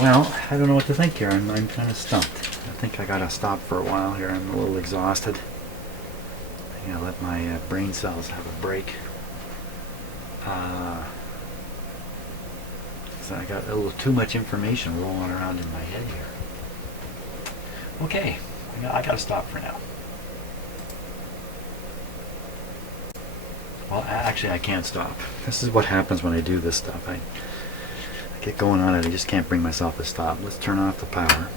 Well, I don't know what to think here. I'm kind of stumped. I think I gotta stop for a while here. I'm a little exhausted. I gotta let my brain cells have a break. So I got a little too much information rolling around in my head here. Okay, I gotta stop for now. Well, actually, I can't stop. This is what happens when I do this stuff. I get going on it. I just can't bring myself to stop. Let's turn off the power.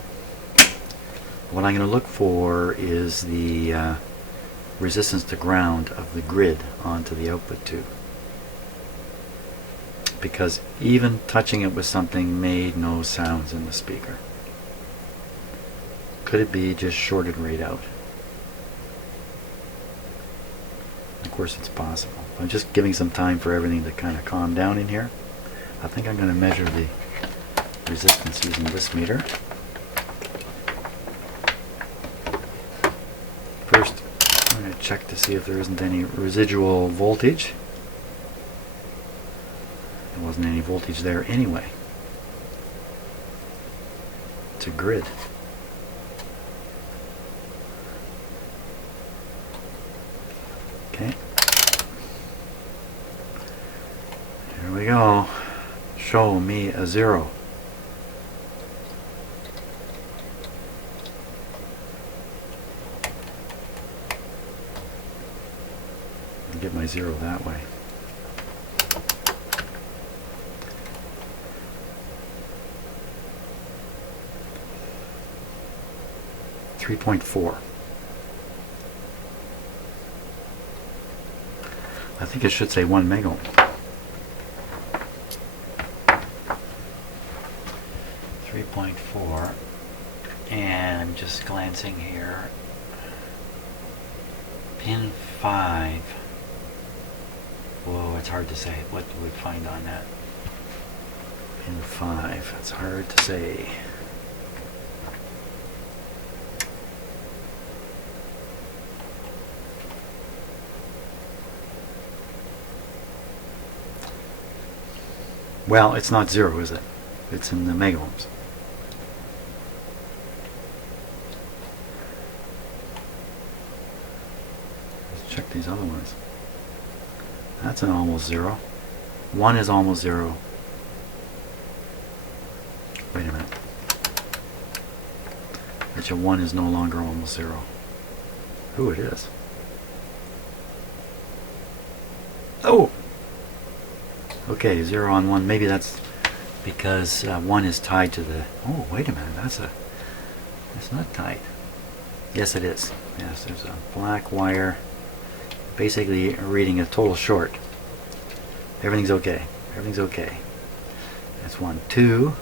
What I'm going to look for is the resistance to ground of the grid onto the output tube. Because even touching it with something made no sounds in the speaker. Could it be just shorted right out? Of course it's possible. I'm just giving some time for everything to kind of calm down in here. I think I'm going to measure the resistance using this meter. First, I'm going to check to see if there isn't any residual voltage. There wasn't any voltage there anyway. It's a grid. Okay. Here we go. Show me a 0. I'll get my 0 that way. .4. I think it should say 1 megohm. 3.4, and just glancing here, pin 5. Whoa, it's hard to say. What do we find on that? Pin 5. It's hard to say. Well, it's not 0, is it? It's in the megohms. Let's check these other ones. That's an almost 0. 1 is almost 0. Wait a minute. Actually, 1 is no longer almost 0. Ooh, it is. Oh! Okay, 0 on 1. Maybe that's because 1 is tied to the... Oh, wait a minute. That's not tied. Yes, it is. Yes, there's a black wire. Basically reading a total short. Everything's okay. Everything's okay. That's 1. 2.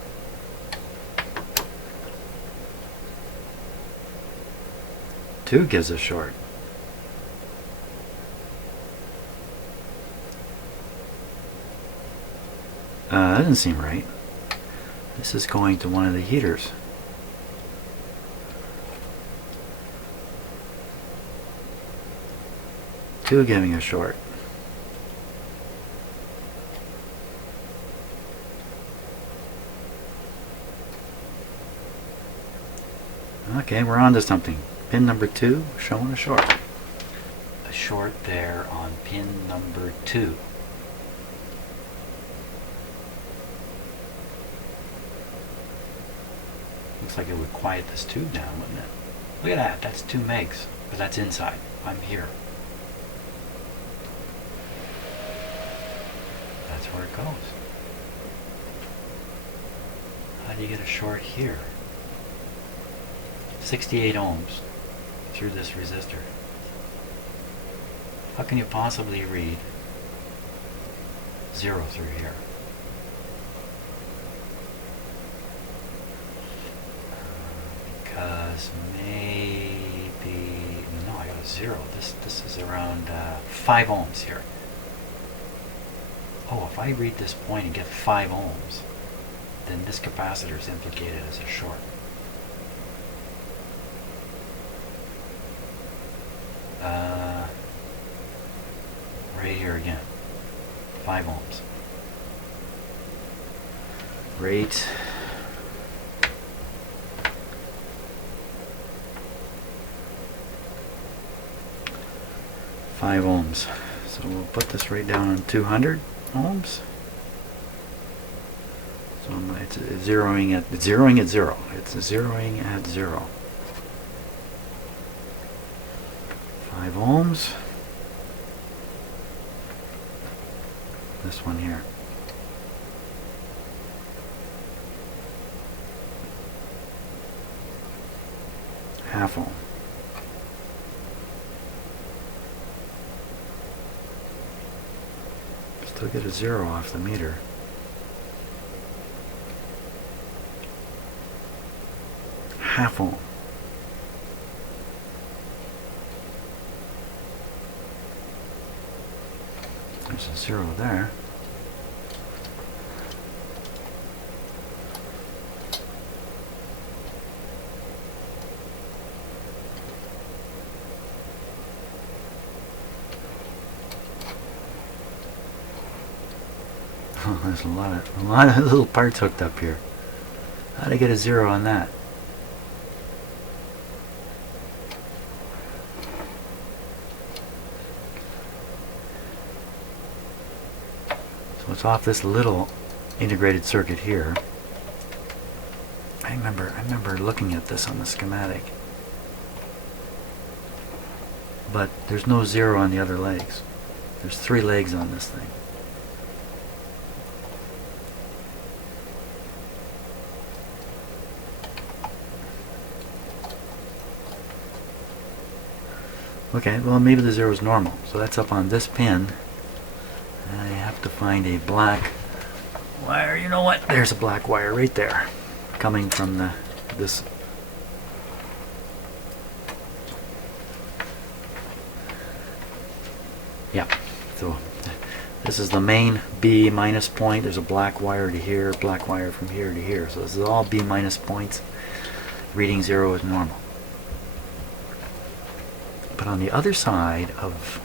Two gives a short. That doesn't seem right. This is going to one of the heaters. Two giving a short. Okay, we're on to something. Pin number 2 showing a short. A short there on pin number 2. Looks like it would quiet this tube down, wouldn't it? Look at that, that's 2 megs, but that's inside. I'm here. That's where it goes. How do you get a short here? 68 ohms through this resistor. How can you possibly read 0 through here? Because maybe... No, I got a 0. This is around 5 ohms here. Oh, if I read this point and get 5 ohms, then this capacitor is implicated as a short. Right here again, 5 ohms. Rate 5 ohms. So we'll put this right down on 200 ohms. So it's zeroing at 0. It's zeroing at 0. 5 ohms. This one here. Half ohm. Still get a 0 off the meter. Half ohm. There's a 0 there. Oh, there's a lot of little parts hooked up here. How'd I get a 0 on that? So it's off this little integrated circuit here. I remember looking at this on the schematic. But there's no 0 on the other legs. There's 3 legs on this thing. Okay, well maybe the 0 is normal. So that's up on this pin. And I have to find a black wire. You know what? There's a black wire right there. Coming from this. Yeah. So this is the main B minus point. There's a black wire to here, black wire from here to here. So this is all B minus points. Reading 0 is normal. But on the other side of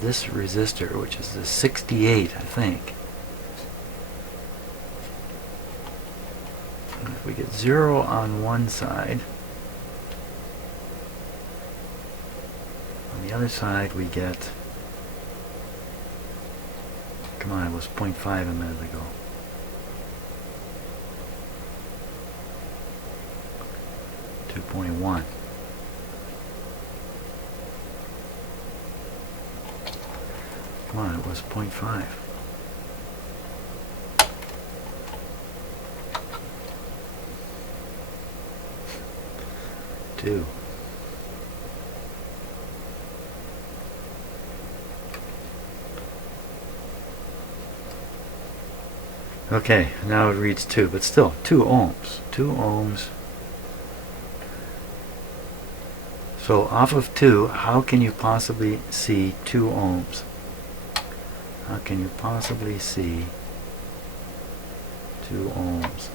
this resistor, which is the 68, I think, if we get 0 on one side, on the other side we get, come on, it was 0.5 a minute ago. .1. Come on, it was 0.5. Two. Okay, now it reads 2, but still 2 ohms. 2 ohms. So off of 2, how can you possibly see 2 ohms? How can you possibly see 2 ohms?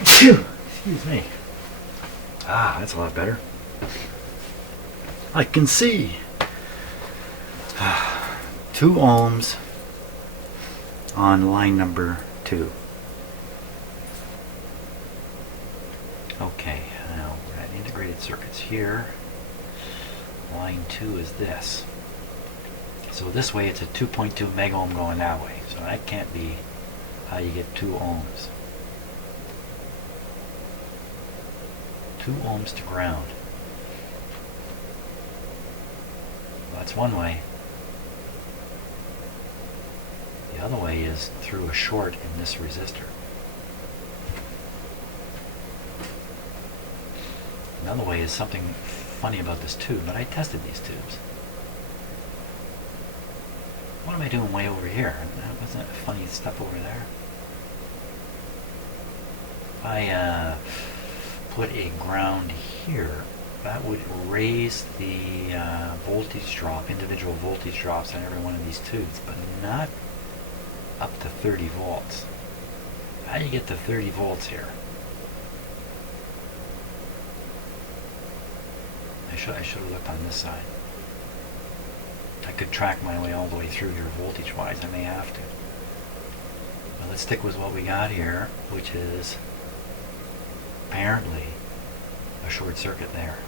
Excuse me. Ah, that's a lot better. I can see 2 ohms on line number 2. Okay, now we're at integrated circuits here. Line 2 is this. So this way it's a 2.2 meg ohm going that way. So that can't be how you get 2 ohms. 2 ohms to ground. That's one way. The other way is through a short in this resistor. Another way is something funny about this tube, but I tested these tubes. What am I doing way over here? Wasn't that funny stuff over there? If I put a ground here, that would raise the voltage drop, individual voltage drops on every one of these tubes, but not up to 30 volts. How do you get to 30 volts here? I should have looked on this side. I could track my way all the way through here voltage-wise. I may have to. But let's stick with what we got here, which is apparently a short circuit there.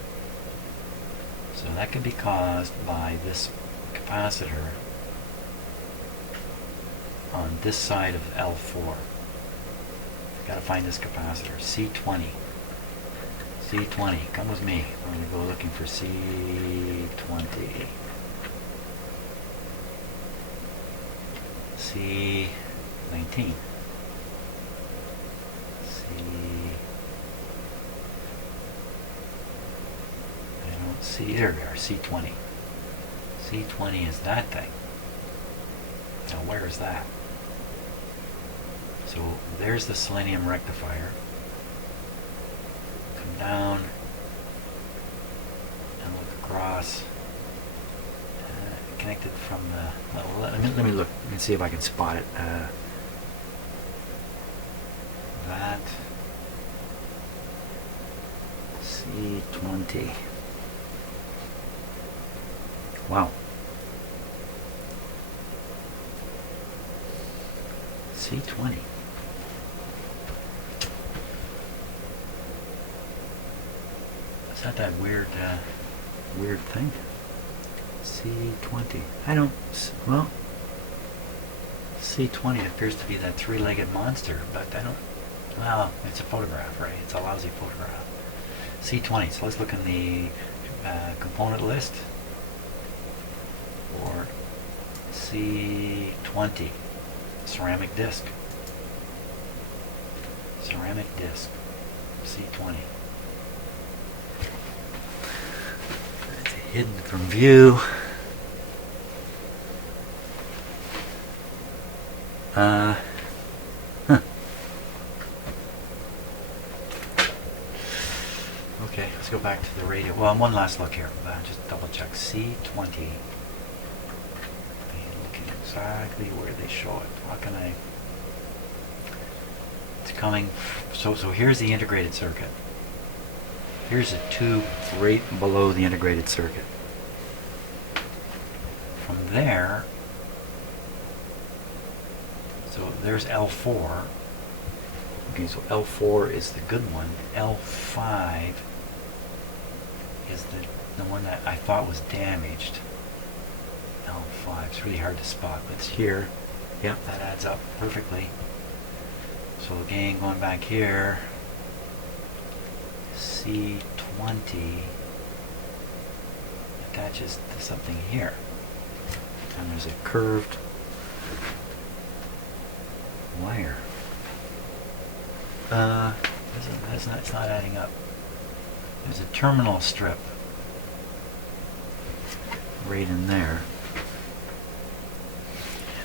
So that could be caused by this capacitor on this side of L4. I've got to find this capacitor, C20. C20, come with me. I'm going to go looking for C20. C19. I don't see, there we are, C20. C20 is that thing. Now where is that? So there's the selenium rectifier. Come down and look across. Connected from the, well, let me look and see if I can spot it. That C20. Wow. C20. Is that that weird thing? C20. I don't, well, C20 appears to be that three-legged monster, but I don't, well, it's a photograph, right? It's a lousy photograph. C20, so let's look in the component list for C20, ceramic disc. Ceramic disc, C20. It's hidden from view. Okay, let's go back to the radio. Well, one last look here. Just double check. C20. Looking exactly where they show it. How can I? It's coming. So here's the integrated circuit. Here's a tube right below the integrated circuit. From there. So there's L4. Okay, so L4 is the good one. L5 is the one that I thought was damaged. L5, it's really hard to spot, but it's here. Yep, that adds up perfectly. So again, going back here, C20 attaches to something here. And there's a curved wire. It's not adding up. There's a terminal strip right in there.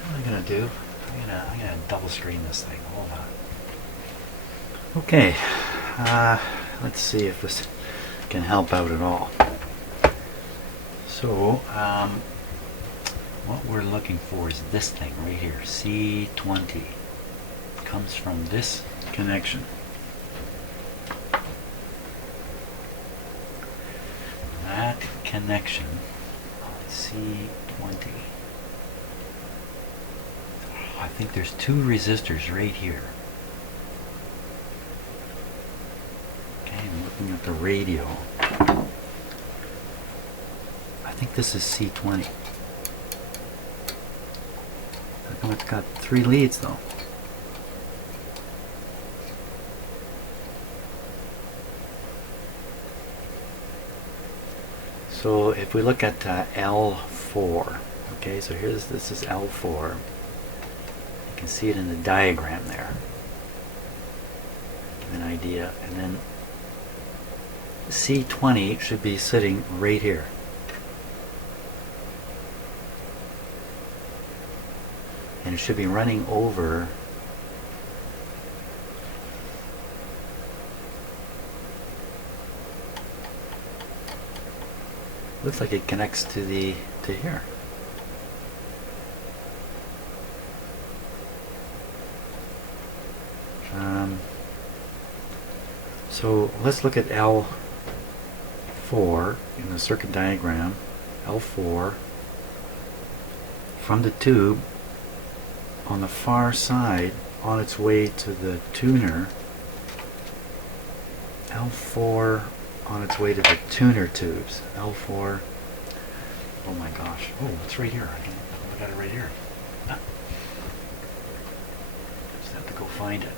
What am I gonna do? I'm gonna double screen this thing. Hold on. Okay. Let's see if this can help out at all. So, what we're looking for is this thing right here, C20. Comes from this connection. That connection on C20. I think there's two resistors right here. Okay, I'm looking at the radio. I think this is C20. How come it's got 3 leads though? So if we look at L4, okay, so this is L4. You can see it in the diagram there. Give an idea. And then C20 should be sitting right here. And it should be running over looks like it connects to here. So let's look at L4. L4 in the circuit diagram, L4 from the tube on the far side on its way to the tuner, L4 on its way to the tuner tubes, L4, oh my gosh, oh, it's right here, I got it right here. Just have to go find it.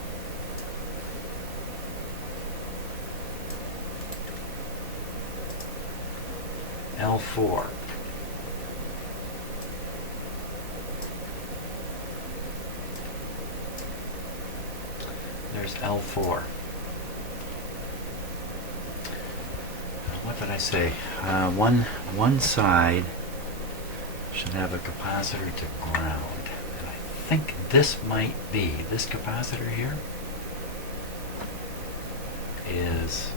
L4. There's L4. What did I say? One side should have a capacitor to ground. And I think this might be, this capacitor here is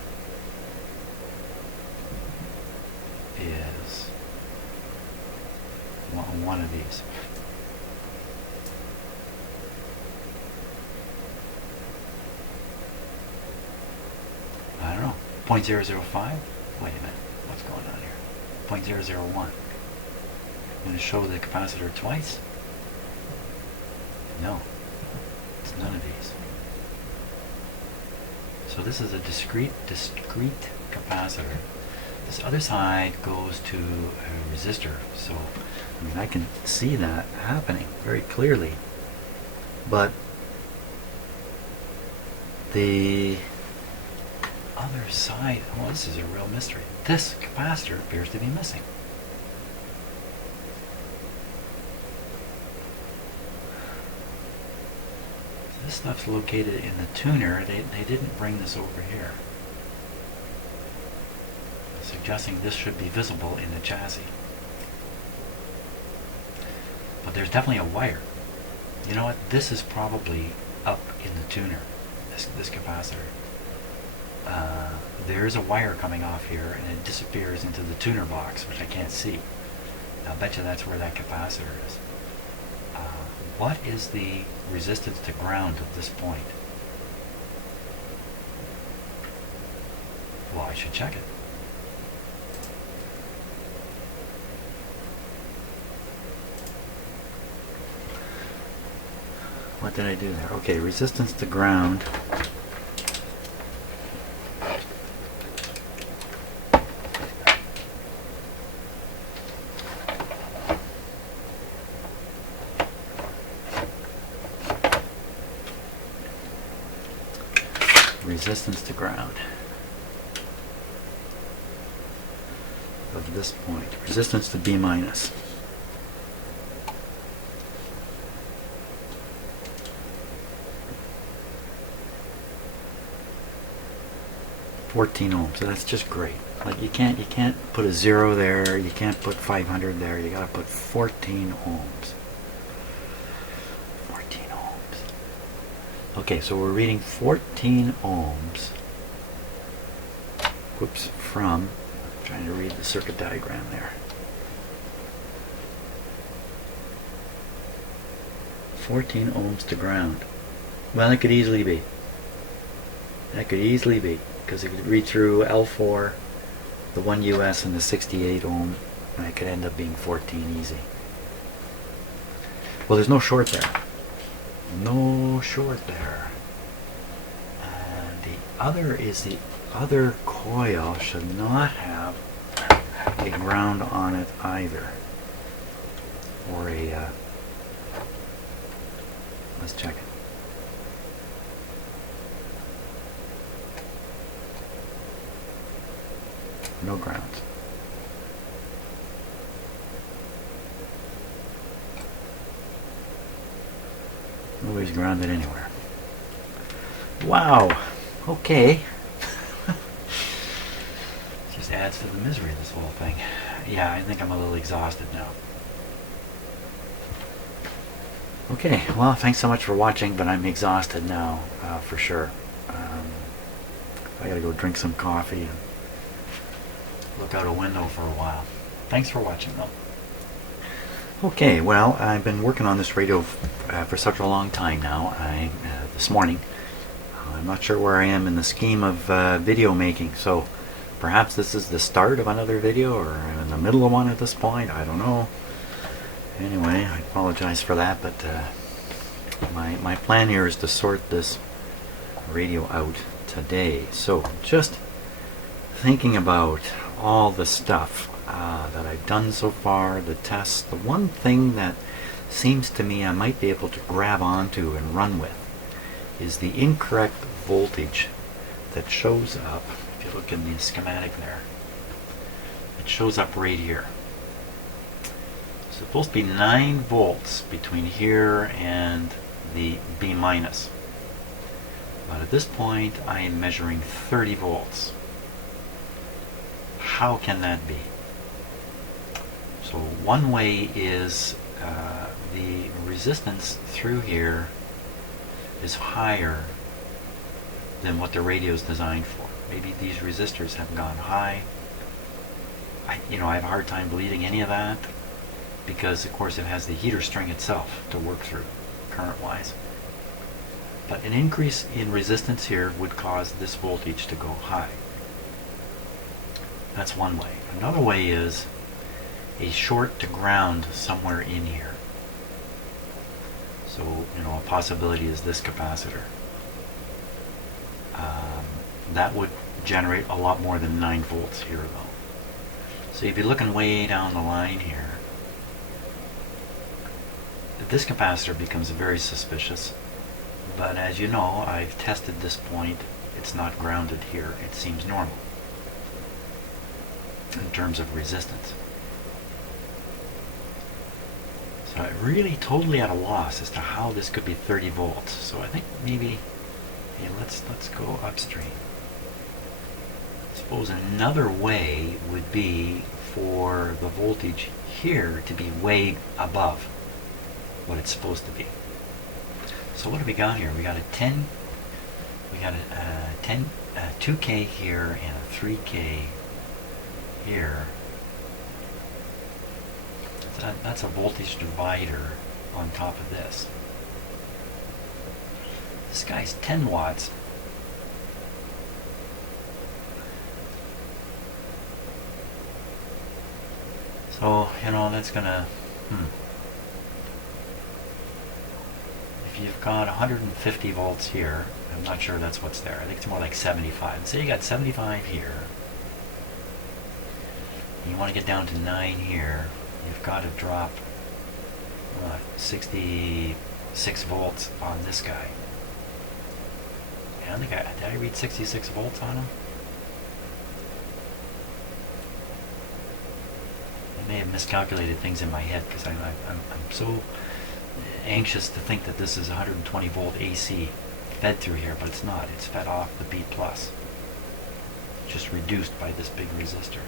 one of these. I don't know. 0.005? Wait a minute. What's going on here? 0.001. I'm going to show the capacitor twice? No. It's none of these. So this is a discrete capacitor. This other side goes to a resistor. So, I mean, I can see that happening very clearly. But the other side, oh, this is a real mystery. This capacitor appears to be missing. This stuff's located in the tuner. They didn't bring this over here, suggesting this should be visible in the chassis. But there's definitely a wire. You know what? This is probably up in the tuner, this capacitor. There's a wire coming off here and it disappears into the tuner box, which I can't see. I'll bet you that's where that capacitor is. What is the resistance to ground at this point? Well, I should check it. What did I do there? Okay, resistance to ground. Resistance to ground of this point. Resistance to B minus. $14 ohms. So that's just great. Like you can't put a 0 there. You can't put 500 there. You gotta put 14 ohms. 14 ohms. Okay, so we're reading 14 ohms. Whoops, from, I'm trying to read the circuit diagram there. 14 ohms to ground. Well, it could easily be. That could easily be, because it could read through L4, the 1 US, and the 68 ohm, and it could end up being 14 easy. Well, there's no short there. No short there. And the other is the other coil should not have a ground on it either. Or a, let's check it. No grounds. Nobody's grounded anywhere. Wow. Okay. Just adds to the misery of this whole thing. Yeah, I think I'm a little exhausted now. Okay, well, thanks so much for watching, but I'm exhausted now, for sure. I gotta go drink some coffee and look out a window for a while. Thanks for watching, though. Okay, well, I've been working on this radio for such a long time now. This morning, I'm not sure where I am in the scheme of video making, so Perhaps this is the start of another video, or I'm in the middle of one at this point. I don't know. Anyway, I apologize for that, but my plan here is to sort this radio out today. So just thinking about all the stuff that I've done so far, the tests, the one thing that seems to me I might be able to grab onto and run with is the incorrect voltage that shows up. If you look in the schematic there, it shows up right here. It's supposed to be 9 volts between here and the B minus. But at this point I am measuring 30 volts. How can that be? So one way is the resistance through here is higher than what the radio is designed for. Maybe these resistors have gone high. I have a hard time believing any of that, because of course it has the heater string itself to work through current-wise. But an increase in resistance here would cause this voltage to go high. That's one way. Another way is a short to ground somewhere in here. So, a possibility is this capacitor. That would generate a lot more than 9 volts here though. So you'd be looking way down the line here. This capacitor becomes very suspicious, but as you know, I've tested this point. It's not grounded here. It seems normal in terms of resistance. So I'm really totally at a loss as to how this could be 30 volts. So I think maybe, hey, let's go upstream. I suppose another way would be for the voltage here to be way above what it's supposed to be. So what have we got here? We got a 10, we got a 2K here and a 3K here. That's a voltage divider on top of this. This guy's 10 watts. So, that's gonna, if you've got 150 volts here, I'm not sure that's what's there. I think it's more like 75. Say you got 75 here. You want to get down to 9 here. You've got to drop 66 volts on this guy. I don't think did I read 66 volts on him? I may have miscalculated things in my head, because I'm so anxious to think that this is 120 volt AC fed through here, but it's not. It's fed off the B plus, just reduced by this big resistor.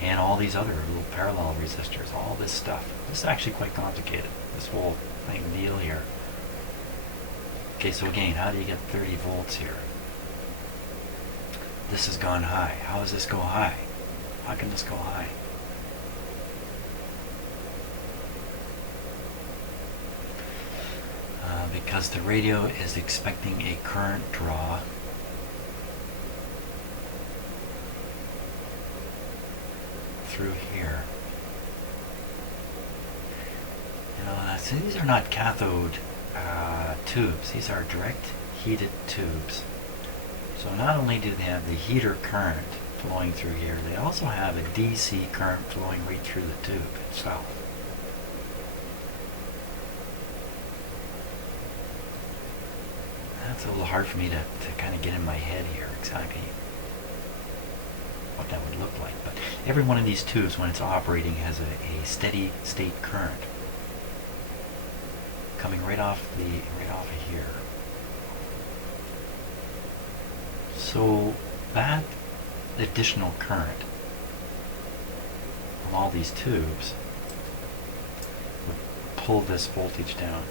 And all these other little parallel resistors, all this stuff. This is actually quite complicated, this whole deal here. Okay, so again, how do you get 30 volts here? This has gone high. How does this go high? How can this go high? Because the radio is expecting a current draw through here. So these are not cathode tubes. These are direct heated tubes. So not only do they have the heater current flowing through here, they also have a DC current flowing right through the tube itself. That's a little hard for me to kind of get in my head here exactly what that would look like. But every one of these tubes, when it's operating, has a steady state current coming right off of here. So that additional current from all these tubes would pull this voltage down.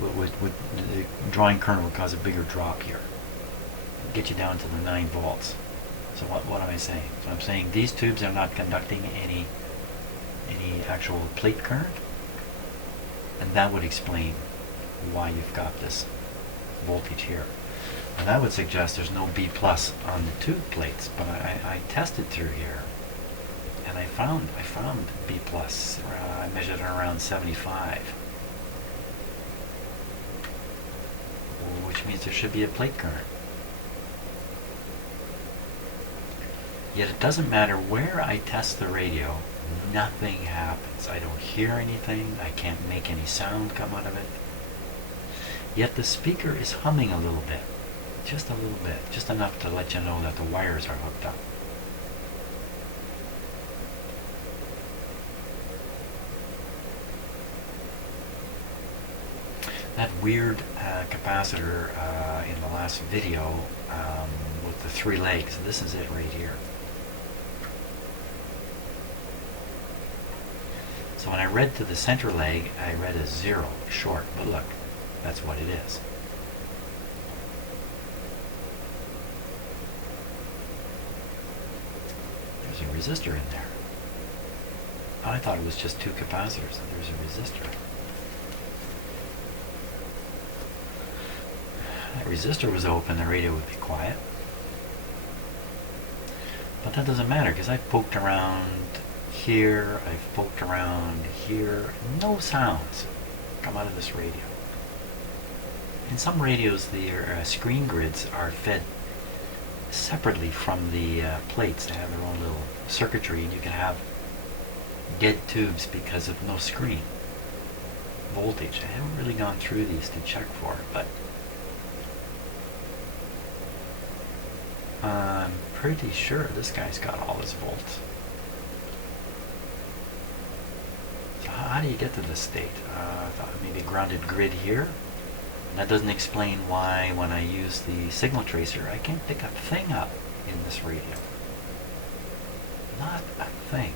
The drawing current would cause a bigger drop here, get you down to the 9 volts. So what am I saying? So I'm saying these tubes are not conducting any actual plate current, and that would explain why you've got this voltage here. And that would suggest there's no B plus on the tube plates, but I tested through here, and I found B plus. I measured it around 75, which means there should be a plate current. Yet it doesn't matter where I test the radio, nothing happens. I don't hear anything, I can't make any sound come out of it. Yet the speaker is humming a little bit. Just a little bit. Just enough to let you know that the wires are hooked up. That weird capacitor in the last video with the 3 legs, this is it right here. So when I read to the center leg, I read a 0, short, but look, that's what it is. There's a resistor in there. I thought it was just 2 capacitors, and there's a resistor. If that resistor was open, the radio would be quiet. But that doesn't matter, because I've poked around here, I've poked around here. No sounds come out of this radio. In some radios, the screen grids are fed separately from the plates. They have their own little circuitry, and you can have dead tubes because of no screen voltage. I haven't really gone through these to check for it, but I'm pretty sure this guy's got all his volts. So how do you get to this state? I thought maybe grounded grid here. That doesn't explain why when I use the signal tracer I can't pick a thing up in this radio. Not a thing.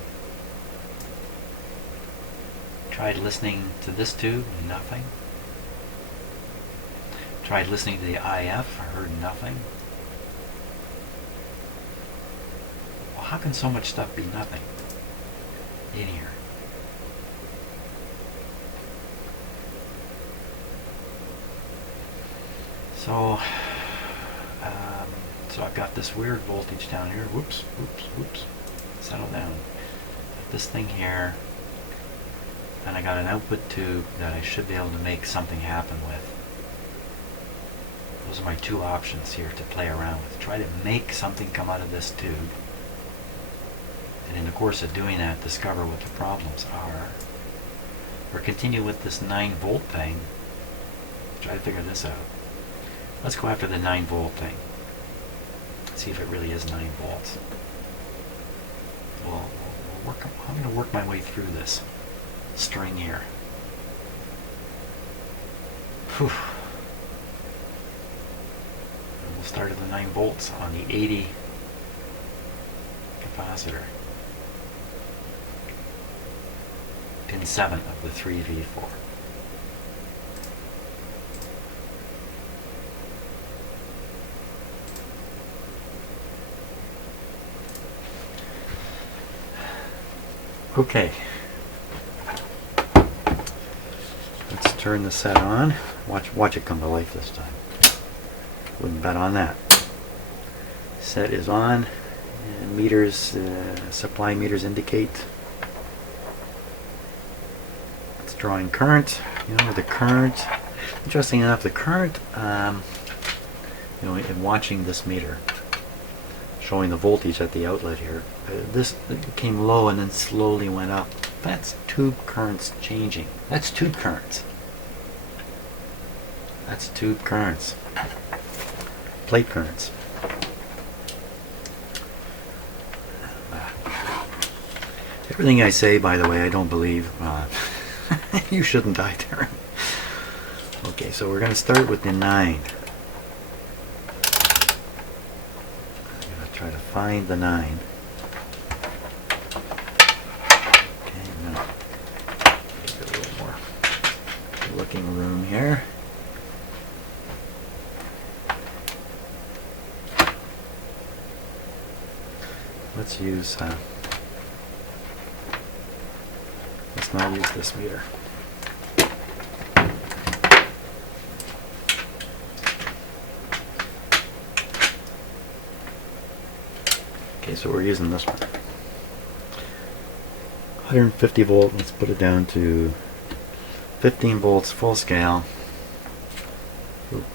Tried listening to this tube, nothing. Tried listening to the IF, I heard nothing. Well, how can so much stuff be nothing in here? So I've got this weird voltage down here. Whoops, whoops, whoops. Settle down. Got this thing here, and I got an output tube that I should be able to make something happen with. Those are my 2 options here to play around with. Try to make something come out of this tube, and in the course of doing that, discover what the problems are, or continue with this 9-volt thing. Try to figure this out. Let's go after the 9-volt thing. See if it really is 9 volts. I'm going to work my way through this string here. Whew. And we'll start at the 9 volts on the 80 capacitor. Pin 7 of the 3V4. Okay, let's turn the set on. Watch it come to life this time. Wouldn't bet on that. Set is on, and meters, supply meters indicate it's drawing current. You know, the current. Interesting enough, the current. You know, in watching this meter, showing the voltage at the outlet here. This came low and then slowly went up. That's tube currents changing. That's tube currents. That's tube currents. Plate currents. Everything I say, by the way, I don't believe. You shouldn't either. Okay, so we're going to start with the 9. Try to find the 9. Okay, now give it a little more looking room here. Let's use. Let's not use this meter. Okay, so we're using this one. 150 volt, let's put it down to 15 volts full scale. Ooh.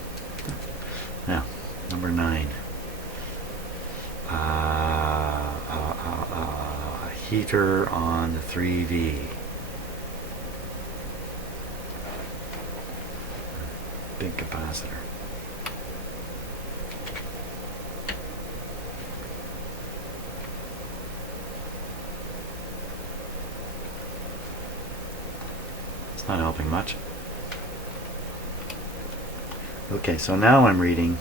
Now, number 9. Heater on the 3V. Big capacitor. It's not helping much. Okay, so now I'm reading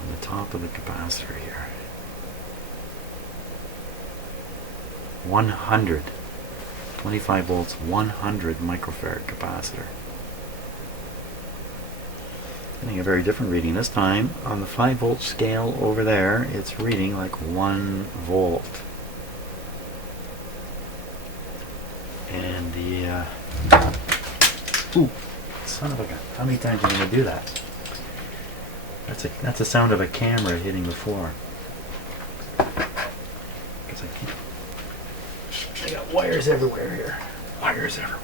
on the top of the capacitor here. 100, 25 volts, 100 microfarad capacitor. Getting a very different reading this time. On the 5 volt scale over there, it's reading like 1 volt. And the ooh, son of a gun! How many times are you going to do that? That's a sound of a camera hitting the floor. Because I got wires everywhere here. Wires everywhere.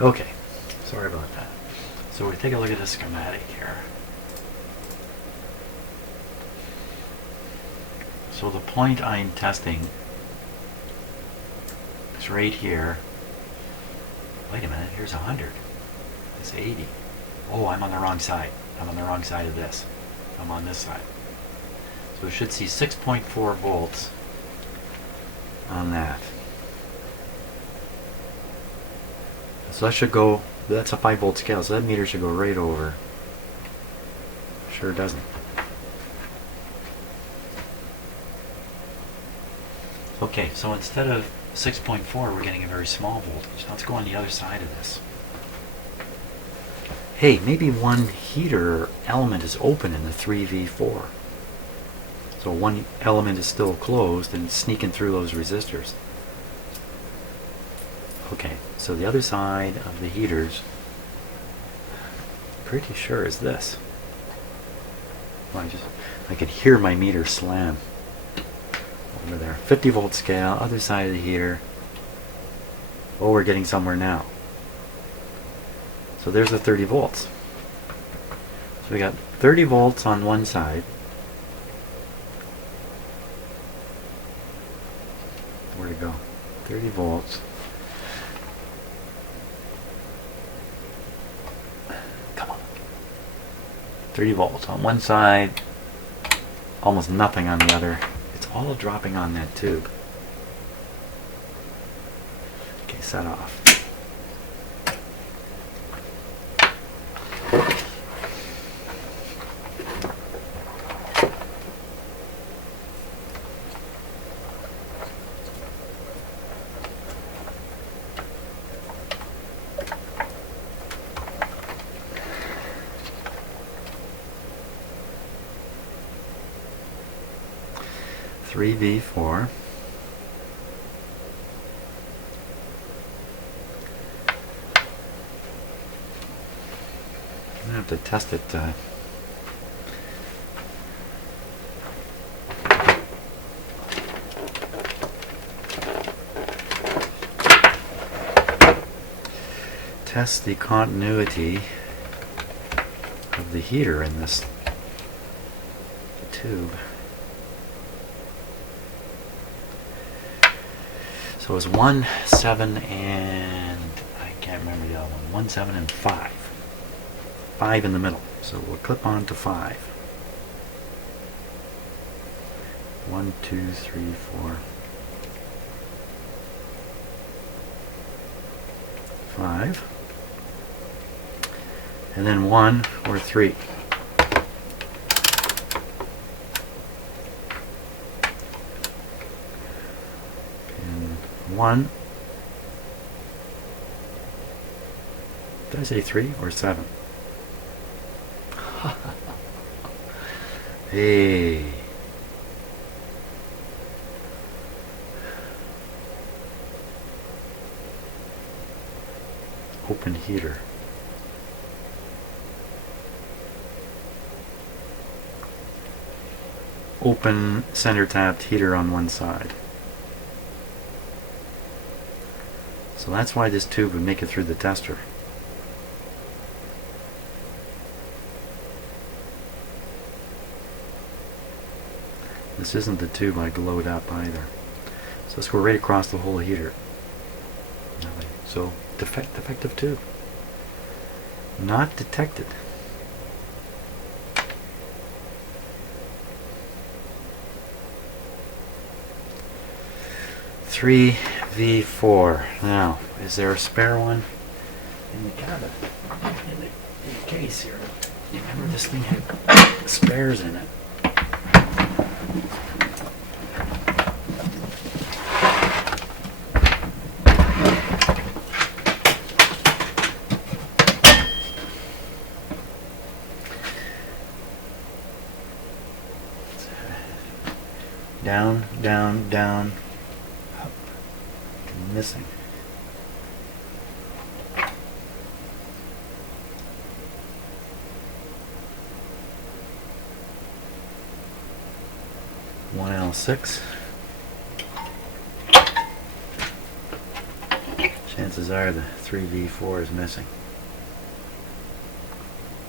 Okay, sorry about that. So we take a look at the schematic here. So the point I'm testing is right here. Wait a minute, here's 100. It's 80. Oh, I'm on the wrong side. I'm on the wrong side of this. I'm on this side. So we should see 6.4 volts on that. So that should go, that's a 5 volt scale, so that meter should go right over. Sure doesn't. Okay, so instead of 6.4, we're getting a very small voltage. Now let's go on the other side of this. Hey, maybe one heater element is open in the 3V4. So one element is still closed and it's sneaking through those resistors. Okay, so the other side of the heaters, pretty sure is this. Well, I could hear my meter slam over there. 50 volt scale, other side of the heater. Oh, we're getting somewhere now. So there's the 30 volts. So we got 30 volts on one side. Where'd it go? 30 volts. Come on. 30 volts on one side, almost nothing on the other. It's all dropping on that tube. Okay, set off. Three V4. I have to test it. Test the continuity of the heater in this tube. So it was 1, 7, and I can't remember the other one. 1, 7, and 5. 5 in the middle. So we'll clip on to 5. 1, 2, 3, 4, 5. And then 1 or 3. And 1. Did I say 3 or 7? Hey. Open heater. open center tapped heater on one side. So that's why this tube would make it through the tester. This isn't the tube I glowed up either. So let's go right across the whole heater. So defective tube. Not detected. Three V4. Now, is there a spare one in the cabin? In the case here. You remember this thing had spares in it. Down, down, down, up. Missing. One L6. Chances are the 3V4 is missing.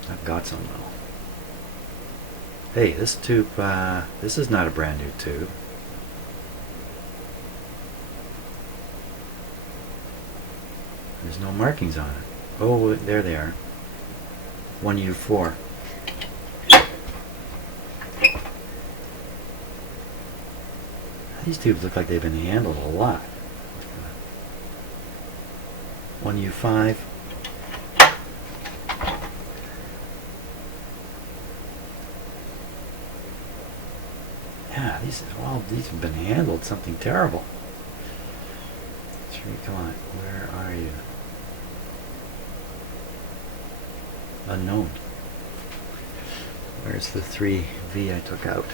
I've got some though. Hey, this tube, this is not a brand new tube. There's no markings on it. Oh, there they are. 1U4. These tubes look like they've been handled a lot. 1U5. Yeah, these have been handled something terrible. Come on, where are you? Unknown. Where's the 3V I took out?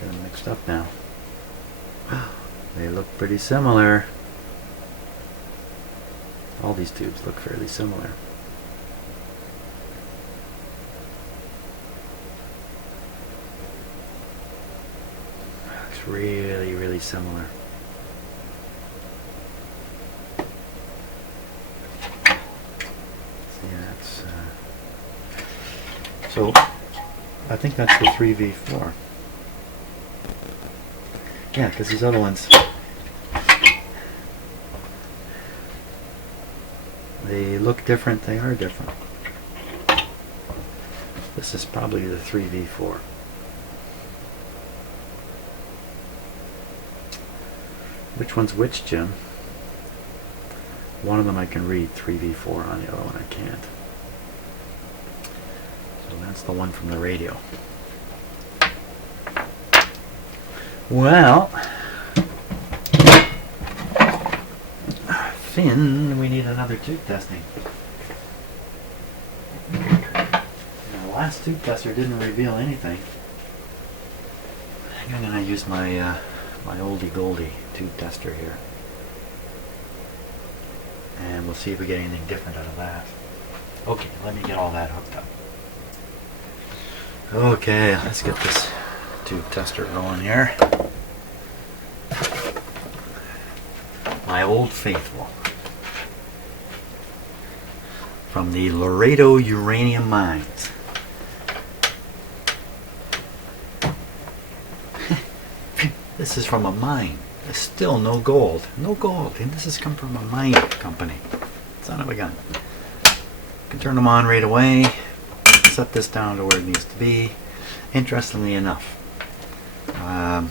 Got them mixed up now. They look pretty similar. All these tubes look fairly similar. Looks really, really similar. So, I think that's the 3V4. Yeah, because these other ones, they look different, they are different. This is probably the 3V4. Which one's which, Jim? One of them I can read 3V4 on, the other one I can't. So that's the one from the radio. Well, Finn, we need another tube testing. The last tube tester didn't reveal anything. I think I'm going to use my my oldie goldie tube tester here. And we'll see if we get anything different out of that. Okay, let me get all that hooked up. Okay, let's get this tube tester going here. My old faithful. From the Laredo uranium mines. This is from a mine. There's still no gold. No gold. And this has come from a mine company. Son of a gun. Can turn them on right away. Set this down to where it needs to be. Interestingly enough, I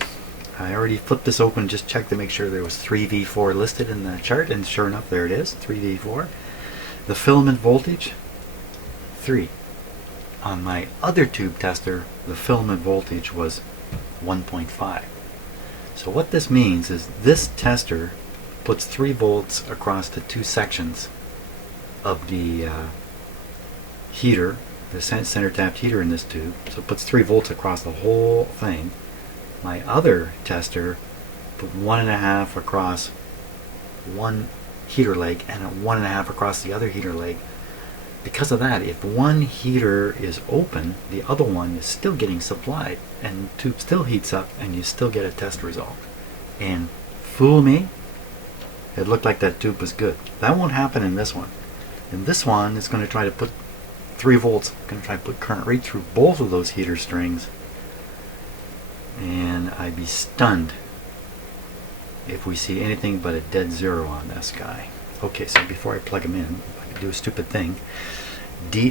already flipped this open, just checked to make sure there was 3V4 listed in the chart, and sure enough, there it is, 3V4. The filament voltage, 3. On my other tube tester, the filament voltage was 1.5. So what this means is this tester puts 3 volts across the 2 sections of the heater, the center tapped heater in this tube. So it puts 3 volts across the whole thing. My other tester put 1.5 across one heater leg and a 1.5 across the other heater leg. because of that, if one heater is open, the other one is still getting supplied, and the tube still heats up, and you still get a test result. And fool me, it looked like that tube was good. That won't happen in this one. In this one, it's going to try to put 3 volts. It's going to try to put current right through both of those heater strings, and I'd be stunned if we see anything but a dead zero on this guy. Okay, so before I plug him in, I can do a stupid thing.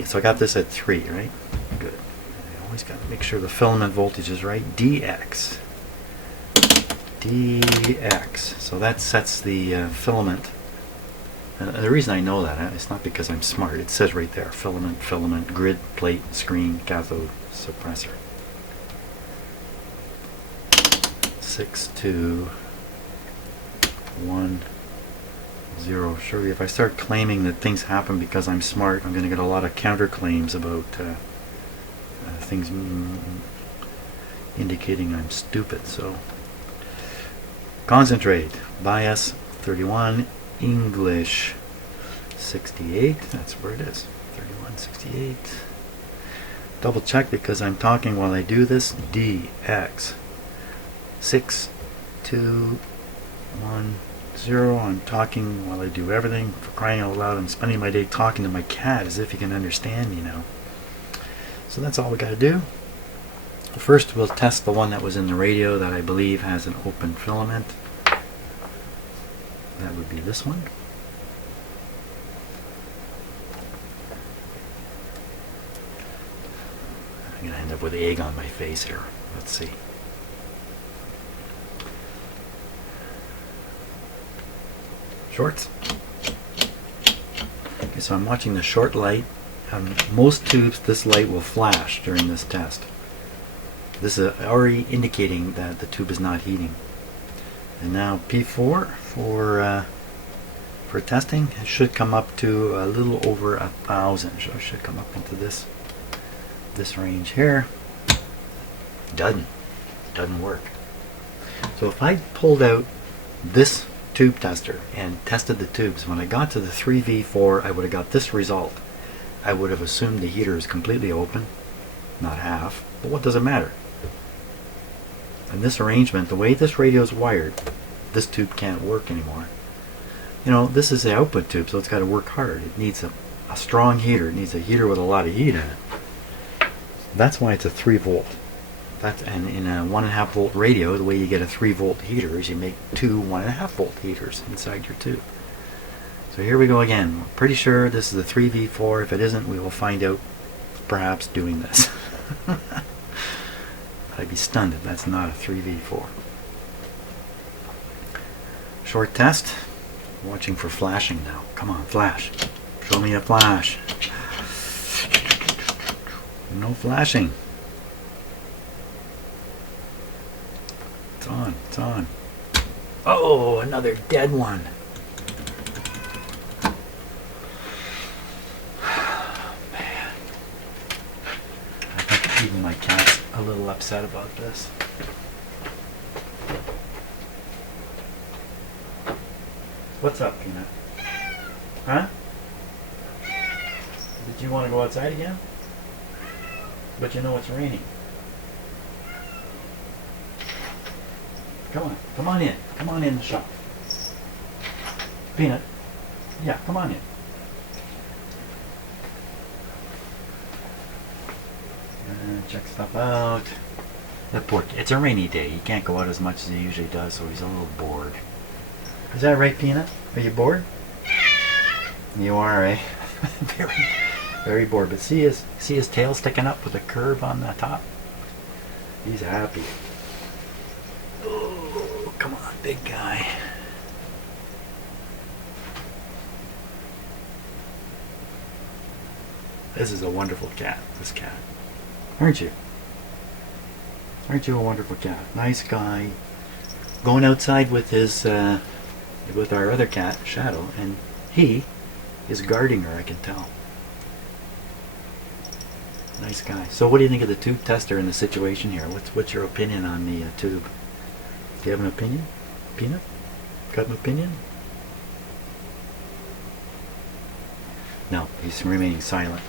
So I got this at 3, right? Good. I always got to make sure the filament voltage is right. DX. So that sets the filament. The reason I know that, it's not because I'm smart. It says right there, filament, grid, plate, screen, cathode, suppressor. 6210. Surely if I start claiming that things happen because I'm smart, I'm going to get a lot of counterclaims about things indicating I'm stupid. So concentrate, bias 31, English 68, that's where it is, 3168. Double check because I'm talking while I do this. DX 6210. I'm talking while I do everything. For crying out loud, I'm spending my day talking to my cat as if he can understand me now. So that's all we got to do. First we'll test the one that was in the radio that I believe has an open filament. That would be this one. I'm going to end up with egg on my face here. Let's see. Shorts. Okay, so I'm watching the short light. On most tubes, this light will flash during this test. This is already indicating that the tube is not heating. And now P4 for testing, it should come up to a little over 1,000. So it should come up into this range here. Doesn't work. So if I pulled out this tube tester and tested the tubes, when I got to the 3V4, I would have got this result. I would have assumed the heater is completely open, not half, but what does it matter? In this arrangement, the way this radio is wired, this tube can't work anymore. You know, this is the output tube, so it's got to work hard. It needs a strong heater. It needs a heater with a lot of heat in it. That's why it's a 3 volt. And in a 1.5 volt radio, the way you get a 3 volt heater is you make 2 1.5 volt heaters inside your tube. So here we go again. We're pretty sure this is a 3V4. If it isn't, we will find out perhaps doing this. I'd be stunned if that's not a 3V4. Short test. Watching for flashing now. Come on, flash. Show me a flash. No flashing. It's on, it's on. Oh, another dead one. Man. I think even my cat's a little upset about this. What's up, Peanut? Huh? Did you want to go outside again? But you know it's raining. Come on, come on in. Come on in the shop. Peanut. Yeah, come on in. Check stuff out. That poor kid. It's a rainy day. He can't go out as much as he usually does, so he's a little bored. Is that right, Peanut? Are you bored? You are, eh? very, very bored. But see his tail sticking up with a curve on the top? He's happy. Oh, come on, big guy. This is a wonderful cat, this cat. Aren't you? Aren't you a wonderful cat? Nice guy. Going outside with his, with our other cat, Shadow, and he is guarding her, I can tell. Nice guy. So what do you think of the tube tester in the situation here? What's your opinion on the tube? Do you have an opinion? Peanut? Got an opinion? No, he's remaining silent.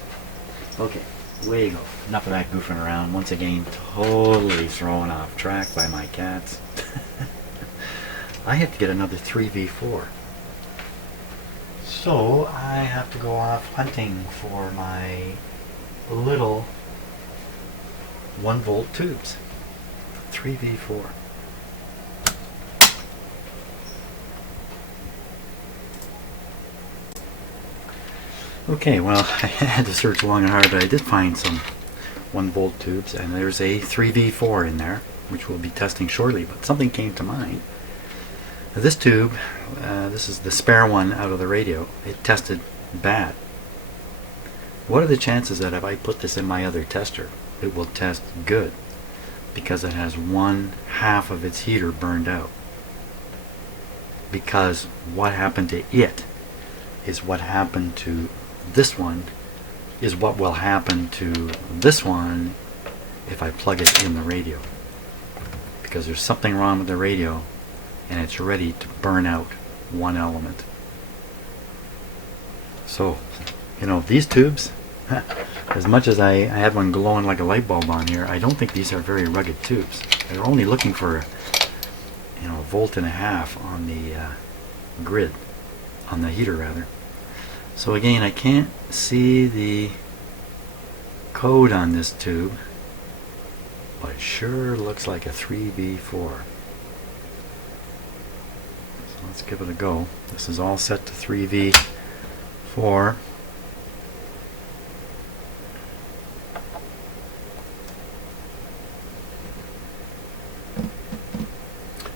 Okay, way you go. Enough of that goofing around. Once again, totally thrown off track by my cats. I have to get another 3v4. So I have to go off hunting for my little 1-volt tubes. 3v4. Okay, well, I had to search long and hard, but I did find some 1-volt tubes, and there's a 3v4 in there, which we'll be testing shortly, but something came to mind. This tube, this is the spare one out of the radio, it tested bad. What are the chances that if I put this in my other tester, it will test good? Because it has 1/2 of its heater burned out. Because what happened to it is what happened to this one is what will happen to this one if I plug it in the radio. Because there's something wrong with the radio and it's ready to burn out one element. So, you know, these tubes, as much as I had one glowing like a light bulb on here, I don't think these are very rugged tubes. They're only looking for, you know, 1.5 volt on the grid, on the heater rather. So again, I can't see the code on this tube, but it sure looks like a 3v4. So let's give it a go. This is all set to 3v4.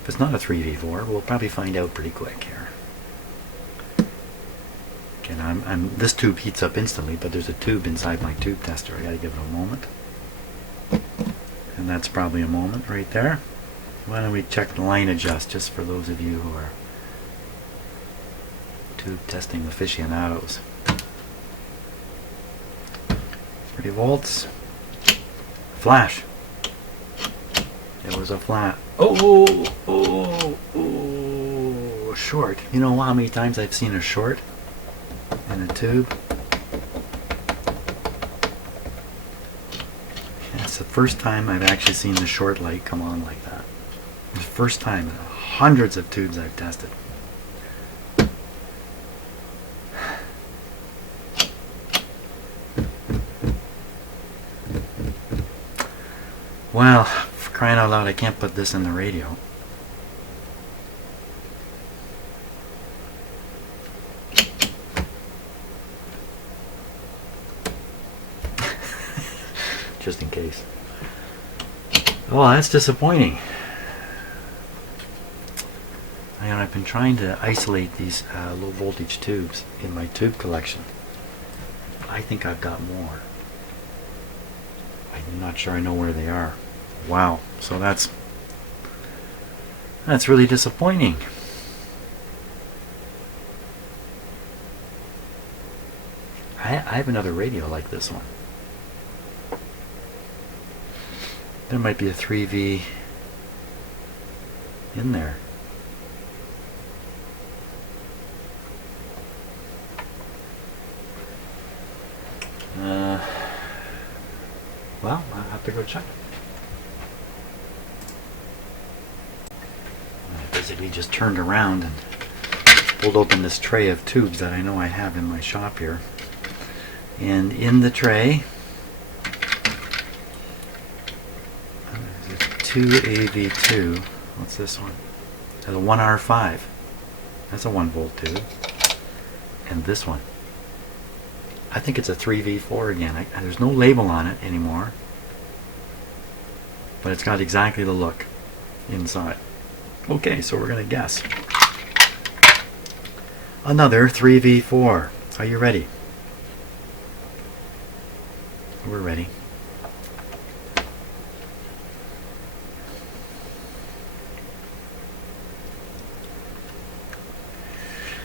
If it's not a 3v4, we'll probably find out pretty quick here. And this tube heats up instantly, but there's a tube inside my tube tester. I gotta give it a moment. And that's probably a moment right there. Why don't we check the line adjust, just for those of you who are tube testing aficionados. 3 volts. Flash. It was a flat. Oh, short. You know how many times I've seen a short in a tube? It's the first time I've actually seen the short light come on like that. The first time in hundreds of tubes I've tested. Well, for crying out loud, I can't put this in the radio. Just in case. Oh, that's disappointing. I've been trying to isolate these low voltage tubes in my tube collection. I think I've got more. I'm not sure I know where they are. Wow, so that's really disappointing. I have another radio like this one. There might be a 3V in there. Well, I'll have to go check. I basically just turned around and pulled open this tray of tubes that I know I have in my shop here. And in the tray, there's a 2AV2. What's this one? There's a 1R5. That's a 1-volt tube. And this one. I think it's a 3V4 again. There's no label on it anymore, but it's got exactly the look inside. Okay, so we're going to guess. Another 3V4. Are you ready? We're ready.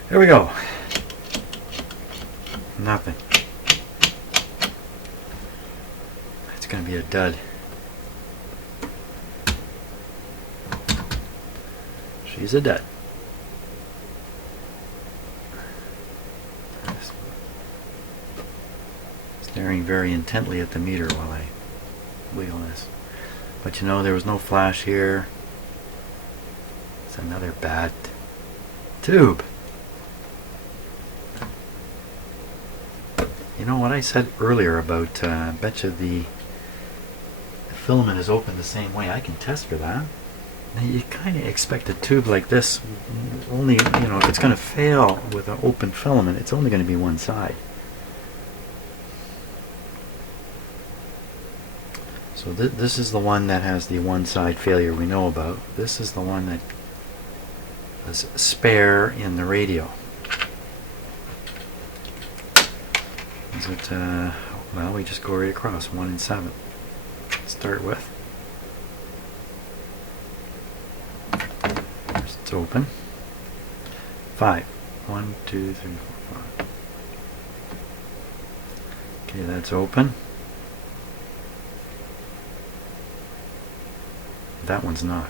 There we go. Nothing. It's going to be a dud. She's a dud. staring very intently at the meter while I wheel this. But you know, there was no flash here. It's another bad tube. You know what I said earlier about I bet you the filament is open the same way. I can test for that. Now you kind of expect a tube like this, only, you know, if it's going to fail with an open filament, it's only going to be one side. So this is the one that has the one side failure we know about. This is the one that was spare in the radio. Is it, well, we just go right across, 1 and 7. Start with. It's open. 5. 1, 2, 3, 4, 5. Okay, that's open. That one's not.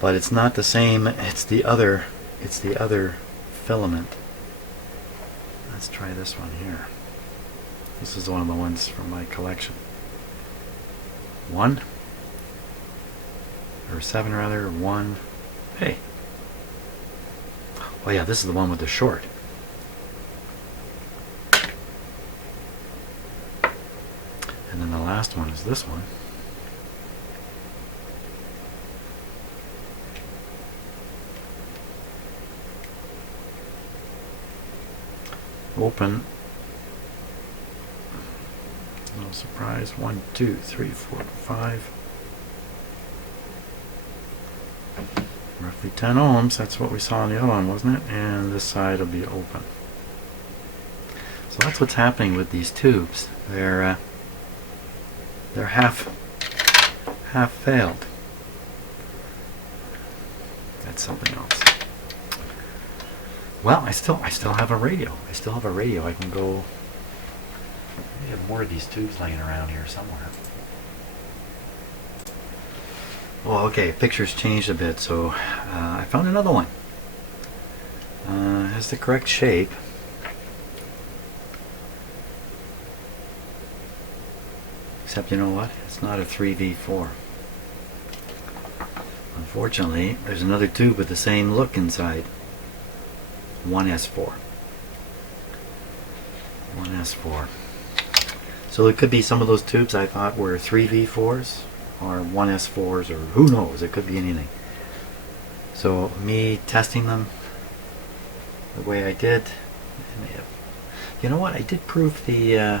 But it's not the same, it's the other filament. Let's try this one here. This is one of the ones from my collection. 1 or 7 rather, 1. Hey. Oh yeah, this is the one with the short. And then the last one is this one. Open. No surprise. 1, 2, 3, 4, 5. Roughly 10 ohms. That's what we saw on the other one, wasn't it? And this side will be open. So that's what's happening with these tubes. They're half failed. That's something else. Well, I still have a radio. I still have a radio. I can go. I have more of these tubes laying around here somewhere. Well, okay, picture's changed a bit, so I found another one. It has the correct shape. Except, you know what? It's not a 3V4. Unfortunately, there's another tube with the same look inside. 1S4. 1S4. So it could be some of those tubes I thought were 3V4s or 1S4s, or who knows, it could be anything. So me testing them the way I did, you know what, I did prove the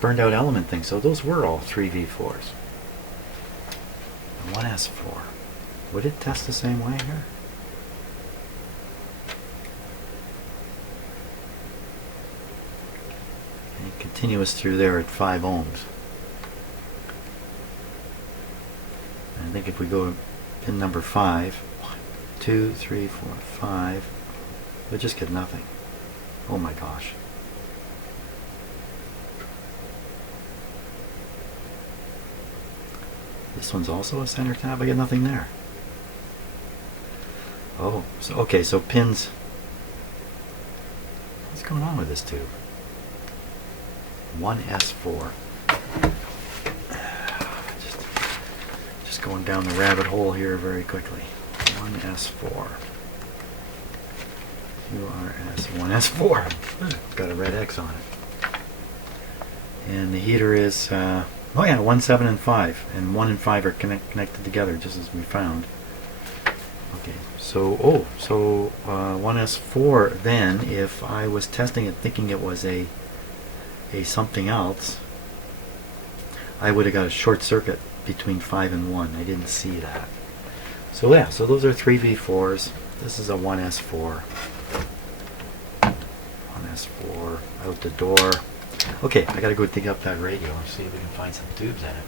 burned out element thing, so those were all 3V4s. 1S4. Would it test the same way here? And continuous through there at 5 ohms. And I think if we go pin number 5, 1, 2, 3, 4, 5, we'll just get nothing. Oh my gosh. This one's also a center tab. I get nothing there. Oh, so okay, so pins. What's going on with this tube? 1S4. Just going down the rabbit hole here very quickly. 1S4. URS 1S4. Got a red X on it. And the heater is, oh yeah, 1, 7, and 5. And 1 and 5 are connected together, just as we found. Okay, so, 1S4 then, if I was testing it thinking it was a something else, I would have got a short circuit between 5 and 1. I didn't see that. So yeah, so those are 3V4s. This is a 1S4. 1S4 out the door. Okay, I gotta go dig up that radio and see if we can find some tubes in it.